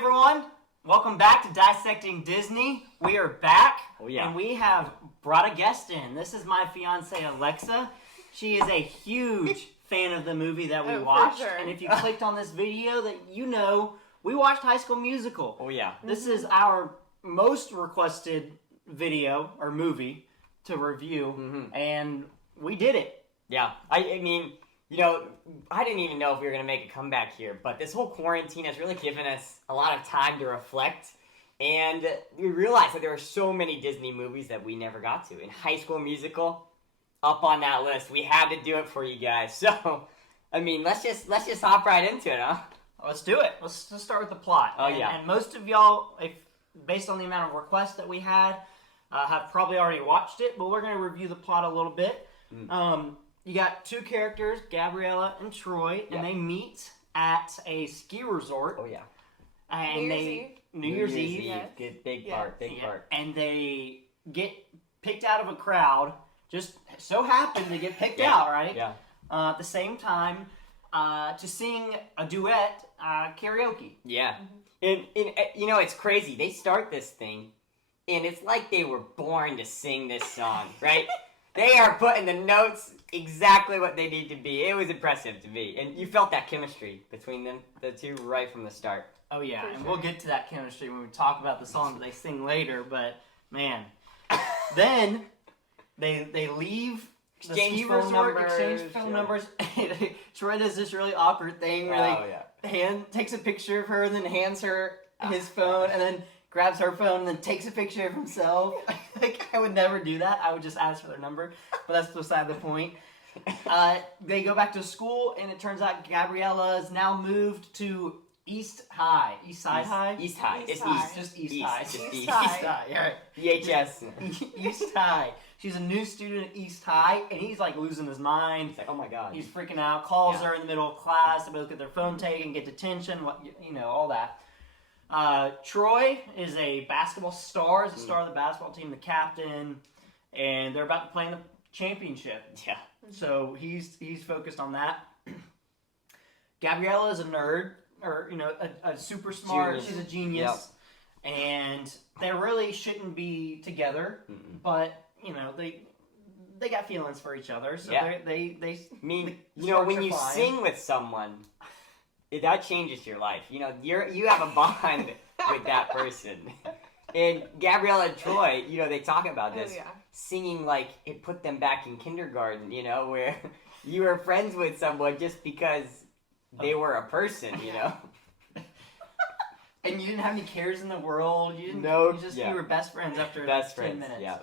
everyone. Welcome back to Dissecting Disney. We are back, and we have brought a guest in. This is my fiance Alexa. She is a huge fan of the movie that we watched. For sure. And if you clicked on this video, that you know we watched High School Musical. Oh yeah. This is our most requested video or movie to review, and we did it. Yeah. I mean, you know, I didn't even know if we were going to make a comeback here, but this whole quarantine has really given us a lot of time to reflect, and we realized that there were so many Disney movies that we never got to. And High School Musical, up on that list. We had to do it for you guys. So, I mean, let's just hop right into it, huh? Let's do it. Let's start with the plot. And most of y'all, if based on the amount of requests that we had, have probably already watched it, but we're going to review the plot a little bit. You got two characters, Gabriella and Troy, and they meet at a ski resort. Oh, yeah. And New Year's Eve. Yes. Good, big part. And they get picked out of a crowd. Just so happened to get picked out, right? Yeah. At the same time, to sing a duet karaoke. Yeah. And you know, it's crazy. They start this thing, and it's like they were born to sing this song, right? They are putting the notes exactly what they need to be. It was impressive to me. And you felt that chemistry between them, the two, right from the start. Oh, yeah. And we'll get to that chemistry when we talk about the song that they sing later. But, man. Then they leave the ski resort, exchange phone numbers. Troy does this really awkward thing where takes a picture of her and then hands her his phone and then grabs her phone and then takes a picture of himself. Like, I would never do that. I would just ask for their number. But that's beside the point. They go back to school, and it turns out Gabriella is now moved to East High. East Side High? East High. It's High. East. Just East High. East High. Yeah, right. EHS. East High. She's a new student at East High, and he's like losing his mind. He's like, oh my god. He's freaking out. Calls her in the middle of class. They both get their phone taken, get detention. All that. Troy is a basketball star. He's the star of the basketball team, the captain, and they're about to play in the championship. Yeah. So he's focused on that. Gabriella is a nerd, or a super smart. Genius. She's a genius, and they really shouldn't be together. But they got feelings for each other. So they. I mean, when you sing with someone, that changes your life. You have a bond with that person. And Gabriella and Troy, they talk about this. Singing like it put them back in kindergarten, where you were friends with someone just because they were a person, And you didn't have any cares in the world. You didn't. You were best friends after 10 minutes. Yeah.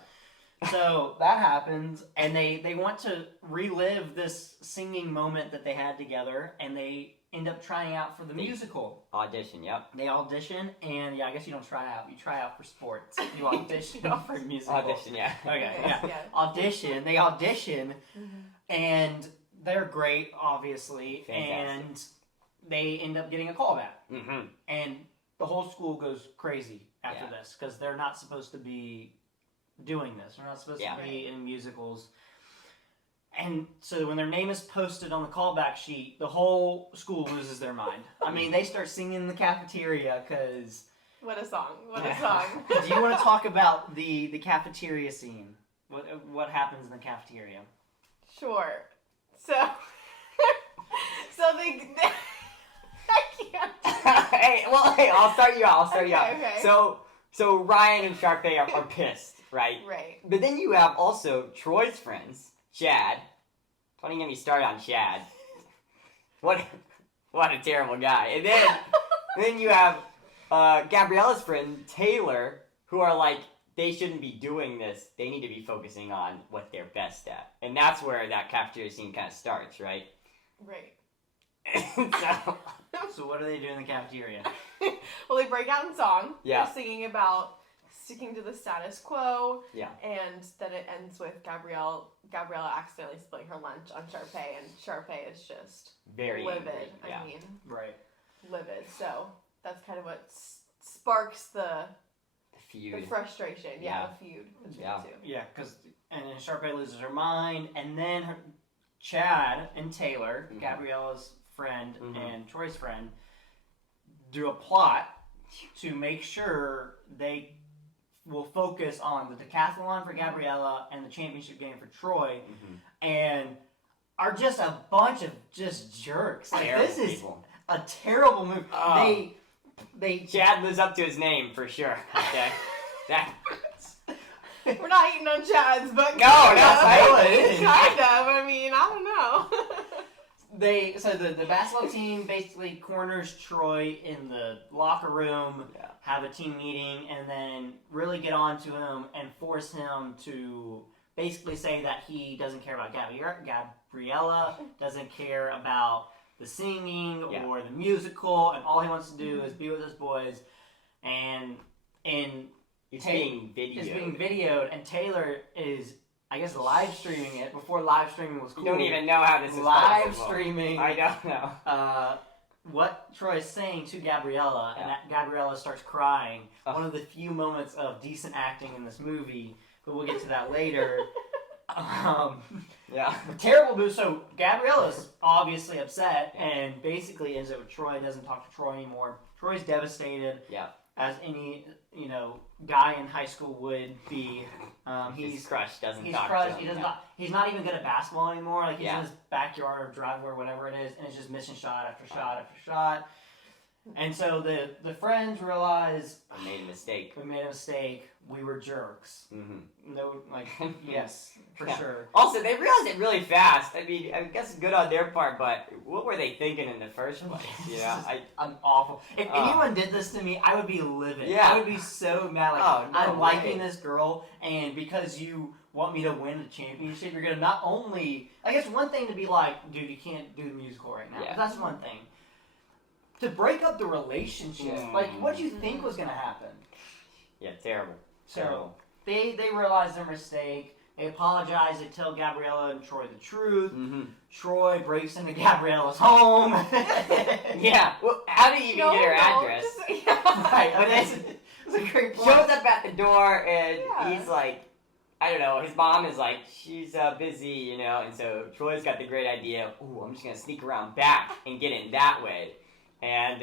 So that happens, and they want to relive this singing moment that they had together, and they end up trying out for the musical. Audition, yep. They audition, and I guess you don't try out. You try out for sports. You audition for a musical. Audition, yeah. Okay, yeah. Audition. They audition, and they're great, obviously. Fantastic. And they end up getting a callback. And the whole school goes crazy after this, because they're not supposed to be doing this. They're not supposed to be in musicals. And so when their name is posted on the callback sheet, the whole school loses their mind. I mean, they start singing in the cafeteria because... What a song. What a song. Do you want to talk about the cafeteria scene? What happens in the cafeteria? Sure. So they I can't. hey, I'll start you out. Okay. So Ryan and Sharpay are pissed, right? Right. But then you have also Troy's friends, Chad. Don't even get me started on Chad. What a terrible guy. And then you have Gabriella's friend, Taylor, who are like, they shouldn't be doing this. They need to be focusing on what they're best at. And that's where that cafeteria scene kind of starts, right? Right. So what do they do in the cafeteria? Well, they break out in song. Yeah. They're singing about sticking to the status quo. Yeah. And then it ends with Gabriella accidentally spilling her lunch on Sharpay, and Sharpay is just very livid. angry. Yeah. I mean, right. Livid. So that's kind of what sparks the feud. The frustration. Yeah, the feud between the two. Yeah, because Sharpay loses her mind, and then Chad and Taylor, Gabriella's friend and Troy's friend, do a plot to make sure they will focus on the decathlon for Gabriella and the championship game for Troy, and are just a bunch of just jerks. Like, Terrible this is people. a terrible move. Oh. They Chad lives up to his name for sure. Okay. That. We're not eating on Chad's, but No, kind no, of. I it is. Kind of. I mean, I don't know. So the basketball team basically corners Troy in the locker room, have a team meeting, and then really get on to him and force him to basically say that he doesn't care about Gabriella, doesn't care about the singing or the musical, and all he wants to do is be with his boys. And It's being videoed. It's being videoed, and Taylor is, I guess, live streaming it before live streaming was cool. You don't even know how this is live possible. streaming. I don't know. What Troy is saying to Gabriella, and that Gabriella starts crying. One of the few moments of decent acting in this movie, but we'll get to that later. Terrible move. So Gabriella's obviously upset, and basically ends up with Troy. Doesn't talk to Troy anymore. Troy's devastated. As any guy in high school would be. His crush doesn't he's talk crushed. to him. He's not even good at basketball anymore. Like, he's in his backyard or driveway or whatever it is, and it's just missing shot after shot after shot. And so the friends realize, we made a mistake. We made a mistake. We were jerks. No, like, yes, for sure. Also, they realized it really fast. I mean, I guess good on their part, but what were they thinking in the first place? You know, I'm awful. If anyone did this to me, I would be livid. Yeah. I would be so mad. Like, I'm liking this girl, and because you want me to win a championship, you're gonna not only. I guess one thing to be like, dude, you can't do the musical right now. That's one thing. To break up the relationship, like, what do you think was gonna happen? Yeah, terrible. So they realize their mistake. They apologize. They tell Gabriella and Troy the truth. Troy breaks into Gabriella's home. Well, how did you even get her address? Right. It's a great point. Shows up at the door, and he's like, I don't know, his mom is like, she's busy, you know, and so Troy's got the great idea, ooh, I'm just going to sneak around back and get in that way. And,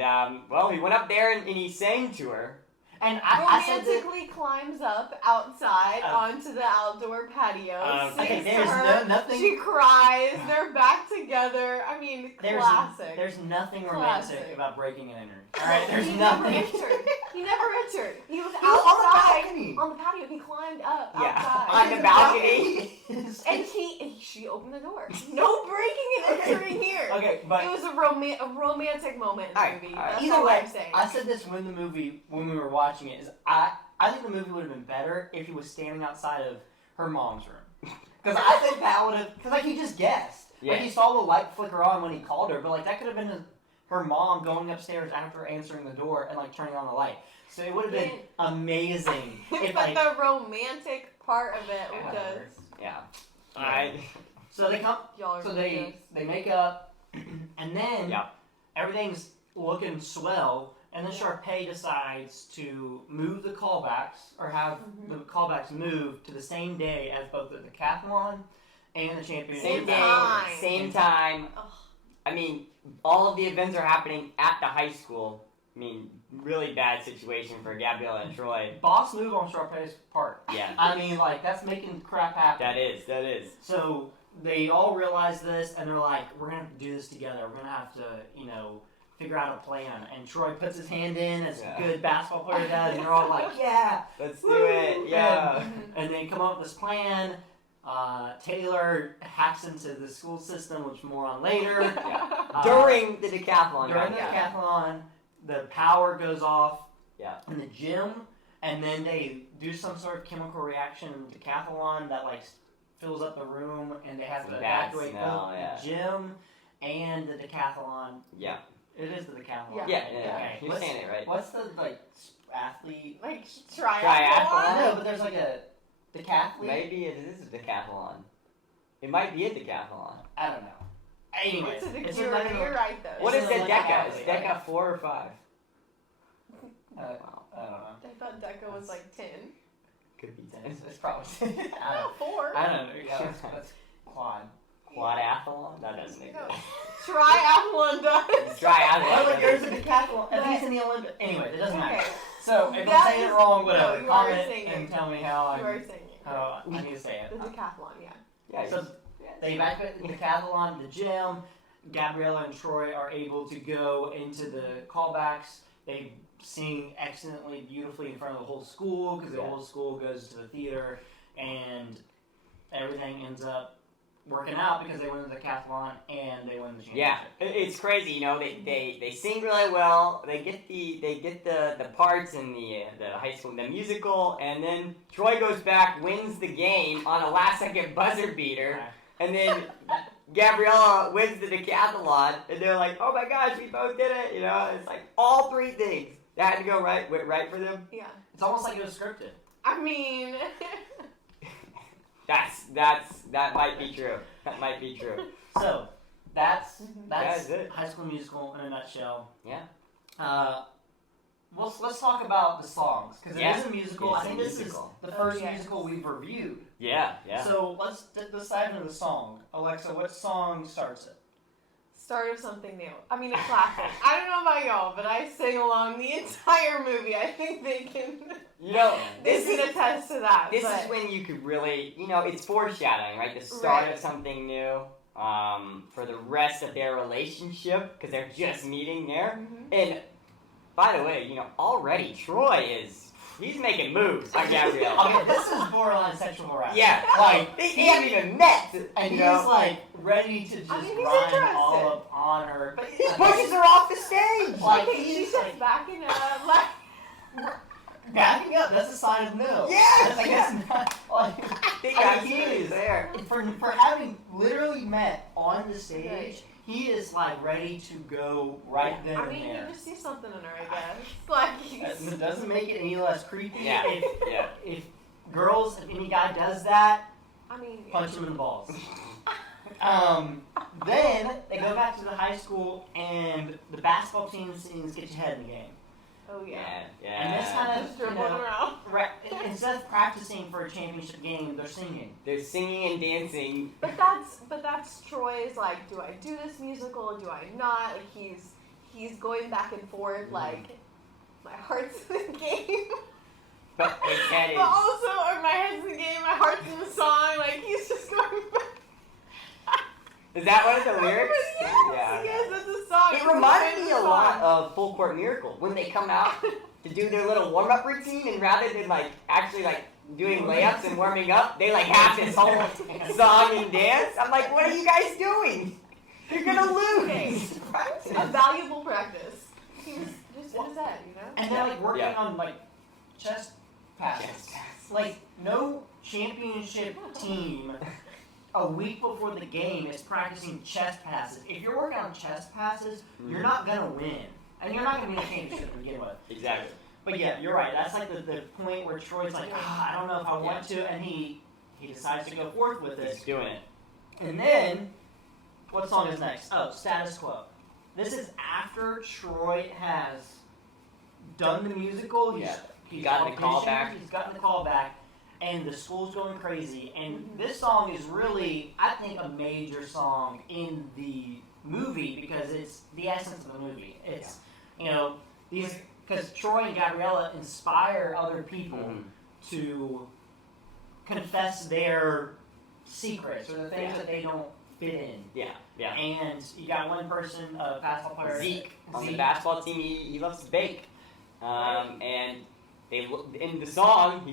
well, he went up there and he sang to her. And romantically climbs up outside onto the outdoor patio. Sings to her. Nothing. She cries. They're back together. I mean, classic. There's nothing romantic about breaking and entering. All right, there's nothing. He never entered. He was outside on the patio. He climbed up outside on the balcony. And she opened the door. No breaking and entering here. Okay, but it was a romantic moment in the movie. That's either all way, I'm saying. I said this when we were watching it. Is I think the movie would have been better if he was standing outside of her mom's room. Because I think that would have. Because like he just guessed. Like he saw the light flicker on when he called her, but like that could have been her mom going upstairs after answering the door and like turning on the light. So it would have been amazing. If, but the romantic part of it does. So they come. So they make up, and then everything's looking swell. And then Sharpay decides to move the callbacks, or have the callbacks moved to the same day as both the decathlon and the championship. Same day, same time. I mean, all of the events are happening at the high school. I mean, really bad situation for Gabriella and Troy. Boss move on Sharpay's part. Yeah. I mean, like, that's making crap happen. That is. So they all realize this, and they're like, we're going to have to do this together. We're going to have to, figure out a plan. And Troy puts his hand in, as a good basketball player does, and they're all like, let's do it, And they come up with this plan. Taylor hacks into the school system, which more on later. During the decathlon. Decathlon, the power goes off in the gym, and then they do some sort of chemical reaction in the decathlon that, like, fills up the room, and they have to evacuate both the gym and the decathlon. Yeah. It is the decathlon. Yeah. Okay. You're saying it right. What's the, like, athlete? Like, triathlon? No, but there's, like, a decathlete. Maybe it is a decathlon. It might be a decathlon. I don't know. Anyways, you're right, though. What is the deca? Is deca 4 or 5? I don't know. I thought deca was like 10. Could be 10. It's probably 10. 4. I don't know. Yeah, that's quad. Quadathlon? That doesn't exist. Triathlon does. Oh, look, Triathlon. there's a decathlon. If he's in the Olympics. Anyway, it doesn't matter. Okay. So, if I'm That saying it is- wrong, no, whatever. you are Comment saying and it. tell me how You are saying it. I need to say The it. decathlon, yeah. Yeah, So, they evacuate the decathlon, the gym. Gabriella and Troy are able to go into the callbacks. They sing excellently, beautifully in front of the whole school because the Yeah. whole school goes to the theater, and everything ends up working out because they win the decathlon and they win the championship. Yeah, it's crazy. You know, they sing really well. They get the parts in the high school, the musical, and then Troy goes back, wins the game on a last second buzzer beater, and then Gabriella wins the decathlon, and they're like, "Oh my gosh, we both did it!" You know, it's like all three things that had to go right for them. Yeah. It's almost like it was scripted. I mean, That might be true. That might be true. So that's That's it. High School Musical in a nutshell. Yeah. Let's talk about the songs because Yeah. it is a musical. It's I a think this musical. is the first yes. musical we've reviewed. Yeah. So let's dive into the song. Alexa, what song starts it? start of something new. I mean, a classic. I don't know about y'all, but I sing along the entire movie. I think they can. You know, They this can is attest to that. this but is when you could really, you know, it's foreshadowing, right? The start Right. of something new. For the rest of their relationship, because they're just meeting there. Mhm. And by the way, you know, already Troy he's making moves on Gabrielle. Okay, this is borderline sexual harassment. Yeah, like they haven't even met. And you he's know? like ready to just I mean, he's grind all interested. up on her. But He pushes her off the stage. Like, Okay, he's she's like- just backing up. Like, backing up, that's a sign of no. Yes, Like, yes. it's not, like, I think I I'm mean, he serious is- there. for having literally met on the stage, Right. he is like ready to go right then I and mean, you there. just see something in her, I guess. Like, It doesn't make it any less creepy. Yeah, If, yeah. if girls, if any guy does that, I mean, punch him in the balls. Then they go back to the high school, and the basketball team sings "Get Your Head in the Game." oh yeah. And this kind Just of, dribbling around. instead of practicing for a championship game, they're singing. They're singing and dancing. But that's Troy's like, do I do this musical? Do I not? Like he's going back and forth. Like my heart's in the game, But his head but is. also or my head's in the game. My heart's in the song. Like he's just going back. Is that one of the lyrics? Yes, yes, that's a song. It It's a reminded me famous a lot song. of Full Court Miracle when they come out to do their little warm up routine, and rather than like actually like doing layups and warming up, they like have this whole song and dance. I'm like, what are you guys doing? You're gonna lose. A valuable practice. He was just in his head, you know. And they're like working Yeah. on like chest passes. Like no championship team a week before the game is practicing chest passes. If you're working on chest passes, you're not gonna win. And you're not gonna win a championship to begin with. Exactly. But yeah, you're right. That's like the point where Troy's like, I don't know if I want to, and he decides to go forth with it. He's doing it. And then, what song is next? Oh, Status Quo. This is after Troy has done the musical. He's gotten the call back. He's gotten the call back, and the school's going crazy. And this song is really, I think, a major song in the movie because it's the essence of the movie. It's, you know, these, because Troy and Gabriella inspire other people to confess their secrets or the things that they don't fit in. Yeah. And you got one person, a basketball player, Zeke on the basketball team. He loves to bake. And they in the song,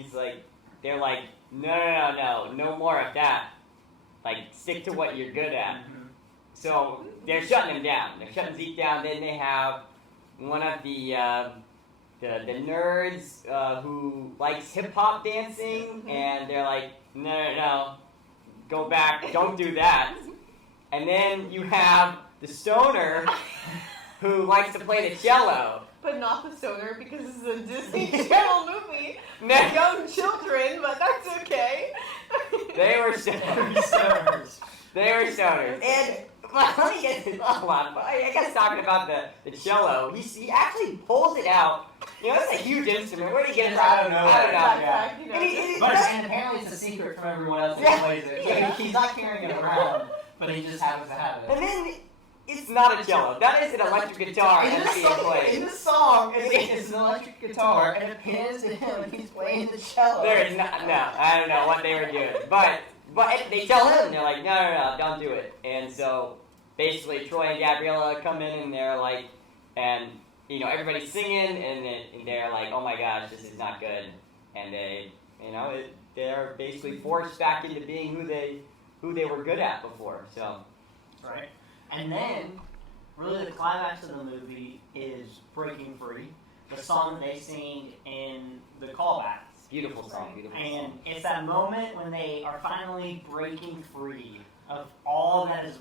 they're like, no more of that. Like, stick to what you're good at. So they're shutting him down. They're shutting Zeke down. Then they have one of the nerds who likes hip hop dancing, and they're like, no, go back, don't do that. And then you have the stoner who likes to play the cello. But not the stoner because this is a Disney Channel movie. No. Young children, but that's okay. They were stoners. They were stoners. And let me get hold on. I guess talking about the cello, he actually pulls it out. You know, it's a huge instrument. Where did he get it from? I don't know. Yeah. You know, And he- And apparently it's a secret from everyone else who plays it. So he's not carrying it around. but he just happens to have it. And then it's not a cello. That is an electric guitar that's being played. In the song, it's an electric guitar, and it pans to him, and he's playing the cello. There is no, I don't know what they were doing, but they tell him, they're like, no, don't do it. And so basically, Troy and Gabriella come in, and they're like, and everybody's singing, and they're like, oh my gosh, this is not good, and they're basically forced back into being who they were good at before. So. Right. And then, really, the climax of the movie is "Breaking Free," the song that they sing in the callback. Beautiful song, beautiful and song. It's that moment when they are finally breaking free of all that has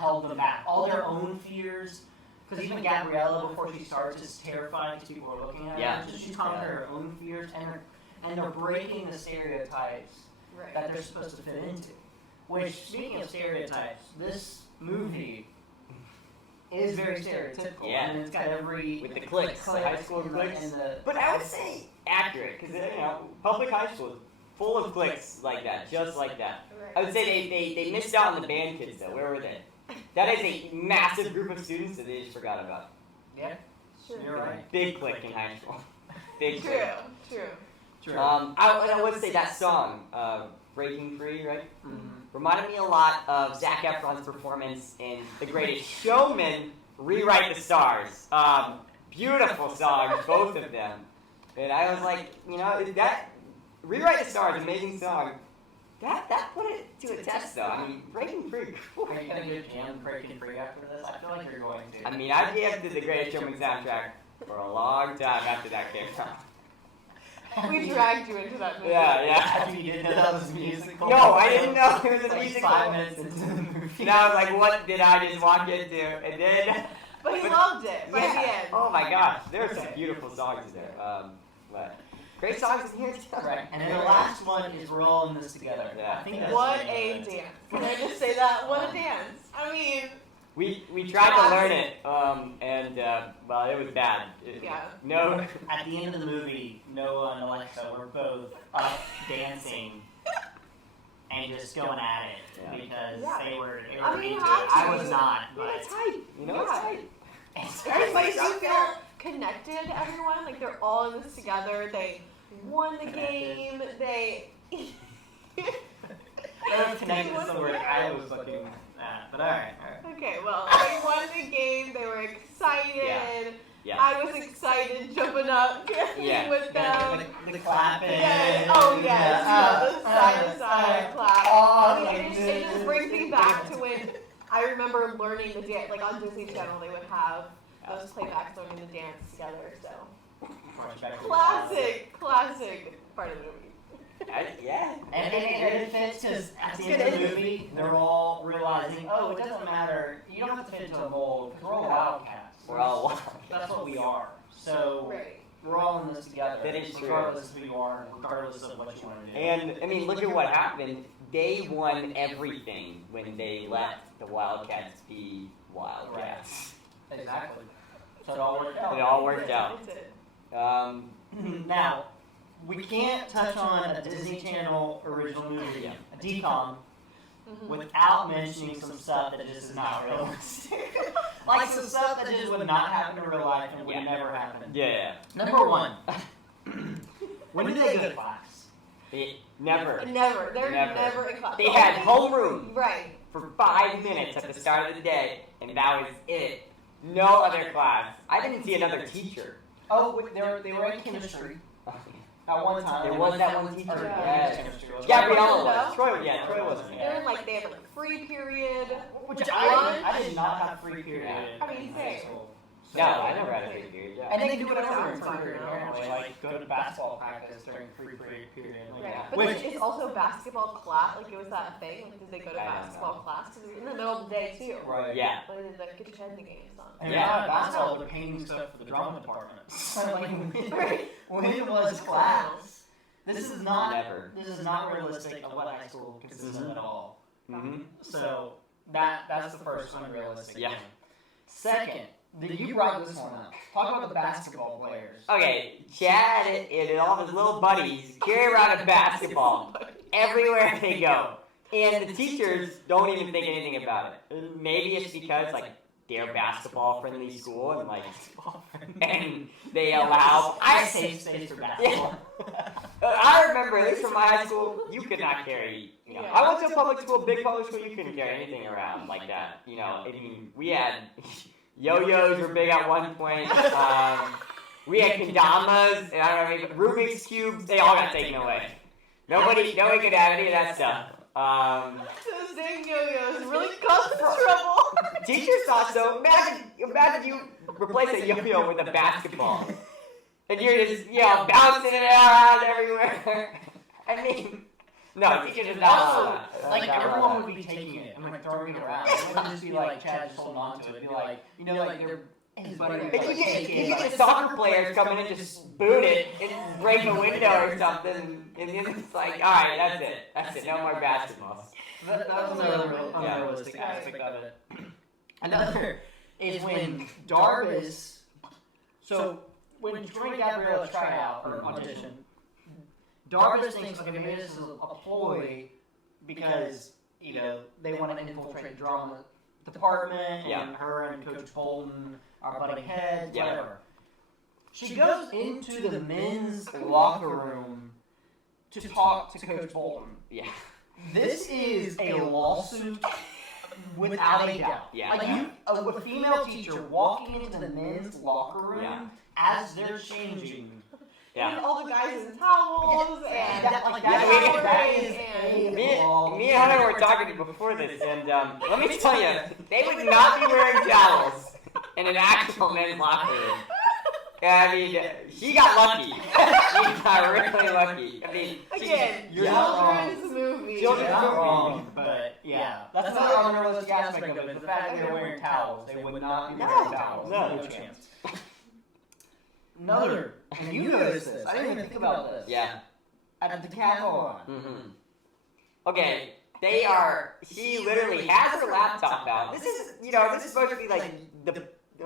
held them back, all their own fears. Because even Gabriella, before she starts, is terrified because people are looking at her. So she's conquered her own fears, and they're breaking the stereotypes that they're supposed to fit into. Which, speaking of stereotypes, this movie is very stereotypical. Yeah. And it's got every... With the cliques, the high school cliques. But I would say accurate, because, public high school is full of cliques like that, just like that. I would say they missed out on the band kids, though. Where were they? That is a massive group of students that they just forgot about. Yeah, Sure. you're right. Big clique in high school. Big True, clique. true. I would say that song, Breaking Free, right? Mm-hmm. Reminded me a lot of Zac Efron's performance in The Greatest Showman, Rewrite the Stars. Beautiful songs, both of them. And I was like, that Rewrite the Stars, amazing song. That put it to a test, though. I mean, Breaking Free. Are you going to get Jam Breaking Free after this? I feel like you're going to. I mean, I'd be after The Greatest Showman soundtrack for a long time after that came out. We dragged you into that movie. Yeah. After you didn't know that was musical. No, I didn't know it was a like musical. 5 minutes into the movie. And I was like, what did I just walk into? And then... But he loved it by the end. Oh my gosh, there are some beautiful songs in there. But great songs in here too. Right. And then the last one is We're All in This Together. Yeah. I think that's What the a name of it. dance. Can I just say that? What a dance. I mean, We tried to learn it, and well, it was bad. Yeah. No. At the end of the movie, Noah and Alexa were both up dancing and just going at it because they were I mean, into it. how I was not, but It's tight. It's tight. everybody do feel connected, everyone. Like, they're all in this together. They won the game. They... I was connected to somewhere I was looking at, but alright. Okay, well, they won the game. They were excited. Yeah. I was excited jumping up, dancing with them. The clapping. Yes. Oh, yes. The side-to-side clap. Oh, It just brings me back to when I remember learning the dance. Like, on Disney Channel, they would have those playbacks learning the dance together. So, classic part of the movie. Yeah. And it fits because at the end of the movie, they're all realizing, oh, it doesn't matter. You don't have to fit into a mold because we're all wildcats. We're all wild. That's what we are. So Right. we're all in this together. That is true. Regardless of who you are, regardless of what you want to do. And I mean, look at what happened. They won everything when they let the Wildcats be Wildcats. Exactly. So it all worked out. It all worked out. It did. Now, we can't touch on a Disney Channel original movie, a DCOM, without mentioning some stuff that just is not realistic. Like some stuff that just would not happen in real life and would never happen. Yeah. Number one. When did they go to class? Never. Never. They're never in class. They had homeroom Right. for 5 minutes at the start of the day, and that was it. No other class. I didn't see another teacher. Oh, they were in chemistry. At one time. There was that one teacher. Or Yes. chemistry. Gabriella was. Troy wasn't They're there. in, like, they have like free period. Which I did not have free period. I mean, in same. high school. No, I never had a free period. And they can do whatever in free period, apparently. Like, go to basketball practice during free period. Right. But Which, it's also basketball class. Like, it was that thing. Like, did they go to I don't basketball class? Because it was in the middle of the day, too. right. Yeah. But it was like, get your head in the game, son. And Yeah. yeah, basketball, they're painting stuff for the drama department. Like, Right. when it was class, this is not realistic of what high school consists of at all. Mm-hmm. So that's the first unrealistic Yeah. thing. Second, you brought this one up. Talk about the basketball players. Okay, Chad and all his little buddies carry around a basketball everywhere they go. And the teachers don't even think anything about it. Maybe it's because, like, they're a basketball-friendly school, and, like, and they allow... I safe space for basketball. I remember, at least from my high school, you could not carry, you know, I went to a public school, big public school, you couldn't carry anything around like that, you know, I mean, we had, yo-yos were big at one point, we had kendamas, and I don't know, Rubik's Cubes, they all got taken away. Nobody could have any of that stuff. Those dang yo-yos really caused trouble. Teachers thought so. Imagine you replace a yo-yo with a basketball. And you're just, you know, bouncing it around everywhere. I mean, no, teachers did not allow that. Like, everyone would be taking it and, like, throwing it around. It wouldn't just be, like, Chad just holding on to it. It'd be like, you know, like, they're... His buddy would, If you get soccer players coming in, just boot it and break a window or something, and then it's like, alright, that's it, no more basketballs. That was another unrealistic aspect of it. Another is when Darvis... So, when Troy and Gabriella try out, or audition, Darvis thinks, okay, maybe this is a ploy because, you know, they want to infiltrate the drama department, and her and Coach Bolton are butting heads, whatever. She goes into the men's locker room to talk to Coach Bolton. Yeah. This is a lawsuit without a doubt. Yeah. Like, a female teacher walking into the men's locker room as they're changing. And all the guys in towels and Me and Hunter were talking before this, and let me tell you, they would not be wearing towels in an actual men's locker room. I mean, she got lucky. She got really lucky. I mean, again, you're not wrong. children's movie. You're not wrong, but yeah, that's another unrealistic aspect of it. The fact that they're wearing towels, they would not be wearing towels. No chance. Another, and you noticed this. I didn't even think about this. Yeah. At the Decathlon. Mm-hmm. Okay, they are. She literally has her laptop out. This is, you know, this is supposed to be like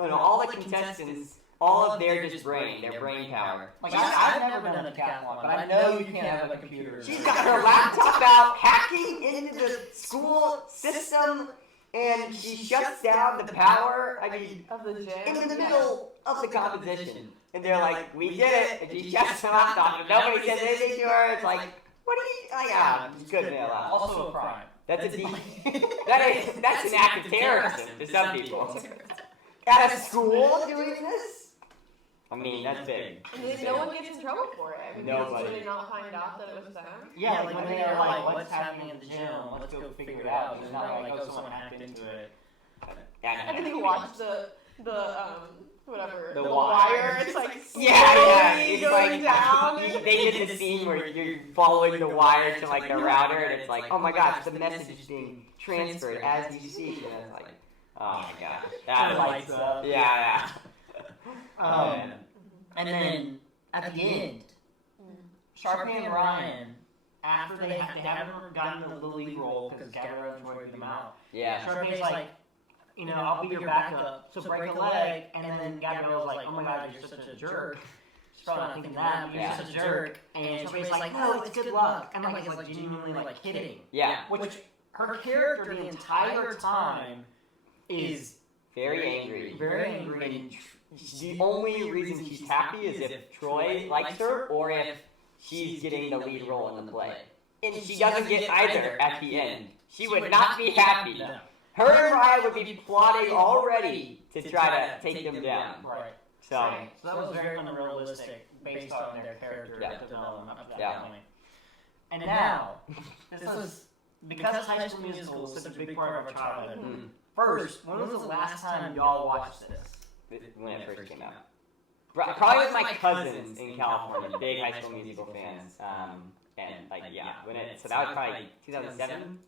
all the contestants. All of their brain power. Like, I've never done a decathlon, but I know you can't have a computer. She's got her laptop out, hacking into the school system, and she shuts down the power, I mean, of the gym. in the middle of the competition. And they're like, we did it, and she shuts her laptop, and nobody says anything to her. It's like, what are you, oh yeah, it's good mail out. Also a crime. That's that's an act of terrorism to some people. At a school doing this? I mean, that's big. And then no one gets in trouble for it. I mean, Nobody. did they not find out that it was them? Yeah, like when they're like, what's happening in the gym? Let's go figure it out. It's not like, oh, someone hacked into it. And then you watch the whatever, The the wire. wire. It's like Yeah, slowly it's going like down. they did the scene where you're following the wire to like the router, and it's like, oh my gosh, the message is being transferred as you see, and it's like, oh my gosh, that lights up. Yeah. And then at the end, Sharpay and Ryan, after they haven't gotten the lead role because Gabrielle and Troy beat them out. Yeah. Sharpay's like, you know, I'll be your backup, so break a leg, and then Gabrielle's like, oh my god, you're such a jerk. She's probably not thinking that, but you're such a jerk. And Sharpay's like, no, it's good luck. And like, it's like genuinely like kidding. Yeah. Which her character the entire time is Very angry. very angry. And The only reason she's happy is if Troy likes her, or if she's getting the lead role in the play. And she doesn't get either at the end. She would not be happy. No. Her and Ryan would be plotting already to try to take them down. Right. So that was very unrealistic based on their character development up to that point. And now, this was, because High School Musical is such a big part of our childhood. First, when was the last time y'all watched this? When it first came out. Probably with my cousins in California, big High School Musical fans. And like, yeah, so that was probably 2007?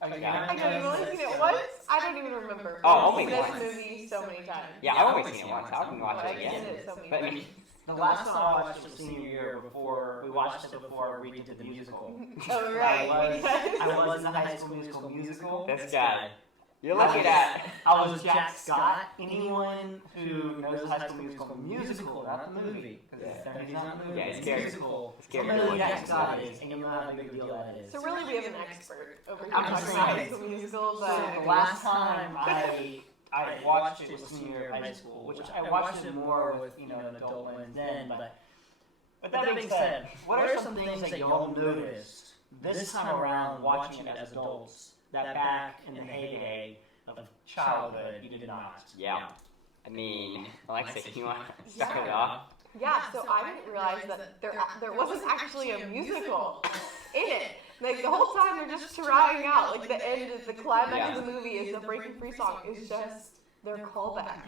I don't even only seen it once. I don't even remember. Oh, only I've once. seen this movie so many times. Yeah, I've only seen it once. I can watch it I've seen again. it so many But I times. mean, The last time I watched it was senior year before we watched it before we did the musical. Oh right. I was in the High School Musical musical. this guy. You're looking at. I was Jack Scott. Anyone who knows High School musical, not the movie, because he's not the movie. Yeah, it's musical. Scary. You know who Jack Scott is, and you know how big a deal that is. So really, we have an expert over here I'm talking just about saying. High School Musical, So but the last time I watched it was senior year of high school, which I watched it more with an adult lens then. But that being said, what are some things that y'all noticed this time around watching it as adults that back in the heyday of childhood you did not? Yeah. I mean, Alexa, can you want to start it off? yeah. So I didn't realize that there wasn't actually a musical in it. Like the whole time they're just trying out. Like the end, the climax of the movie is the Breaking Free song. Is just their callback.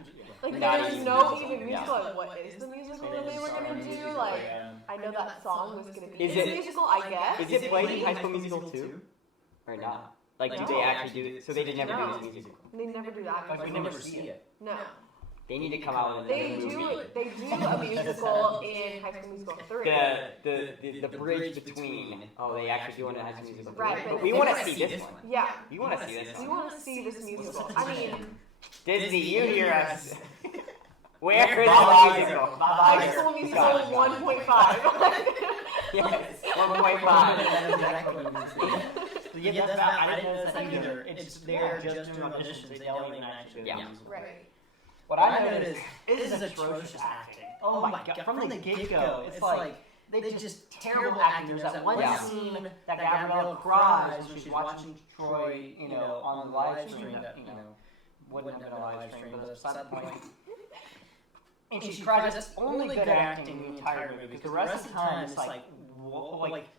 Like there's no even musical. Like, what is the musical that they were gonna do? Like I know that song was gonna be a musical. I guess. Is it played in High School Musical 2? Or not? Like, do they actually do it? So they did never do this musical. They never do that. Like we never see it. No. They need to come out with They another movie. do a musical in High School Musical 3. The bridge between. Oh, they actually do it in High School Musical 3. Right, But we want to see this one. Yeah. We want to see this We one. want to see this musical. I mean, Disney, you hear us. Where is the Bob musical? High School Musical 1.5. Yes, 1.5. Yeah, that's bad. I didn't notice that either. It's they're just doing auditions. They don't even actually do musical. Right. What I noticed is atrocious acting. Oh my god! From the get-go, it's like they just terrible acting. There's that one scene that Gabrielle cries when she's watching Troy, on the live stream. That wouldn't have been a live stream, but that's not the point. And she cries. That's only good acting the entire movie because the rest of the time it's like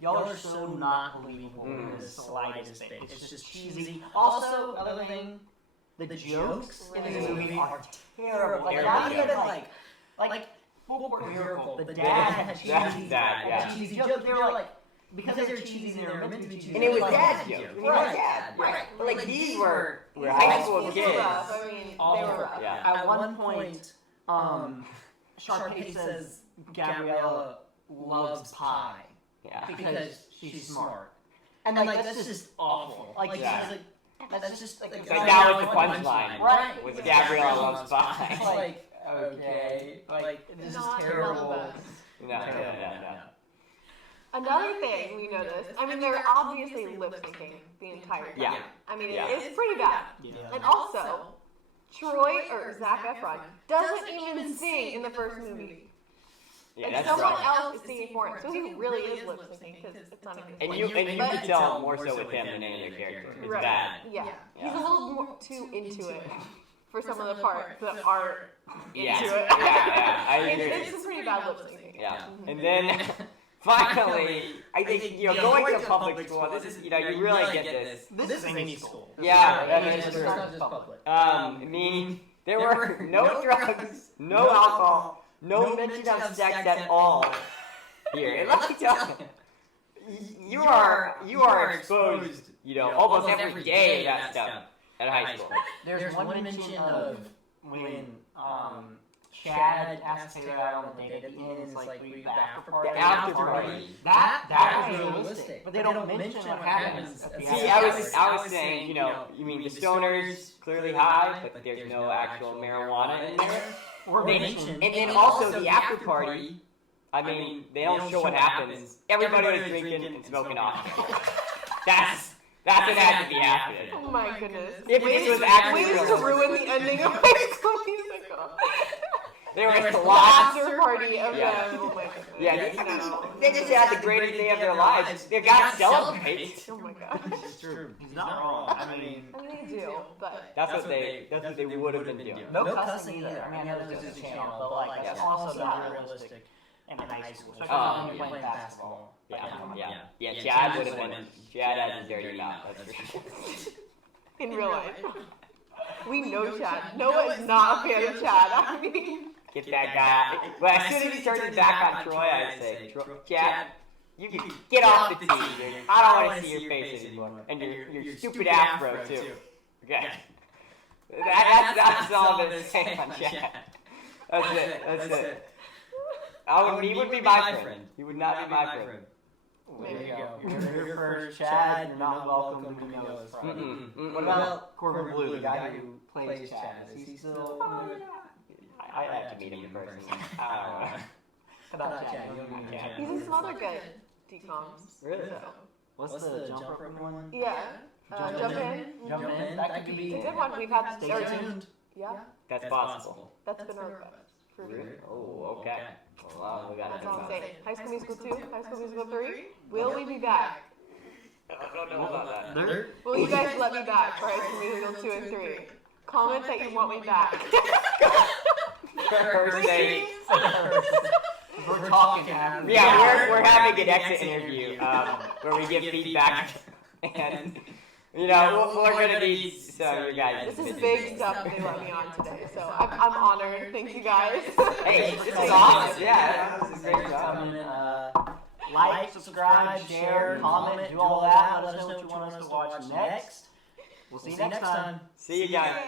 y'all are so not believable in the slightest bit. It's just cheesy. Also, another thing, the jokes in this movie are terrible. Not even like Miracle. The dad had cheesy jokes. They were like because they're cheesy, they were meant to be cheesy. And it was dad's jokes. Right. But like these were high school kids. I mean, they were rough. Yeah. At one point, Sharpay says Gabriella loves pie. Yeah. Because she's smart. And that's just awful. Like that's just like that was the punchline. Right. Was Gabriella loves pie. Like okay. Like this is terrible. No. Another thing we noticed, I mean, they're obviously lip syncing the entire time. Yeah. I mean, it's pretty bad. Yeah. And also, Troy or Zac Efron doesn't even sing in the first movie. Yeah, and that's someone right. else is singing for him, so he really is lip syncing because it's not a good And you can tell more so with him than any other character. It's bad. Yeah. He's a little more too into it for some of the parts that aren't into it. Yeah. I agree. It's a pretty bad lip syncing. Yeah. And then finally, I think going to public school. This is you really get this. This is any school. Yeah, that is It's true. not just public. I mean, there were no drugs, no alcohol. No mention of sex at all here. And let me tell you, you are exposed, almost every day to that stuff at high school. There's one mention of when Chad asked Taylor out on the date at the end. It's like the after party. The after party. That was realistic, but they don't mention what happens at the See, I was saying, you mean the stoners clearly high, but there's no actual marijuana in there. And then also the after party, I mean, they don't show what happens. Everybody was drinking and smoking off. That's what had to be happening. Oh my goodness. If this was actually Ways to ruin the ending of High School Musical. There was The lots. after party of them. Oh my goodness. Yeah, they just had the greatest day of their lives. They got to celebrate. Oh my gosh. It's true. He's not wrong. I mean, They do, but That's what they would have been doing. no cussing either. I mean, I know this is a channel, but like that's also not realistic in high school, especially when you're playing basketball. Yeah. Chad would have been. Chad has a dirty mouth. That's for sure. in real life. We know Chad. Noah is not a fan of Chad. I mean, Get that guy. Well, as soon as he turned his back on Troy, I'd say, Chad, you can get off the team, dude. I don't want to see your face anymore. And your stupid afro, too. Okay. That's all I'm going to say on Chad. That's it. He would be my friend. He would not be my friend. There Maybe. you go. You're here first, Chad. You're not welcome to Noah's friend. What about Corbin Blue, the guy who plays Chad? Is he still? I'd have to meet him in person. I don't know. How about Chad? You don't need Chad. He's in some other good DComs. Really? So. What's the jump rope one? Yeah. Jump in. Jump in. That could be. It's a good one. We've had. Stay tuned. Yeah. That's possible. That's been our request. For Really? sure. Oh, okay. Well, we got That's it. all I'm saying. High School Musical 2, High School Musical 3. Will we be back? I don't know about that. Will you guys let me back for High School Musical 2 and 3? Comment that you want me back. First date. We're talking. Yeah, we're having an exit interview where we give feedback and we're gonna need so you guys. This is big stuff that they let me on today, so I'm honored. Thank you guys. Hey, this is awesome. Yeah, this is a great job. Like, subscribe, share, comment, do all that. Let us know what you want us to watch next. We'll see you next time. See you guys.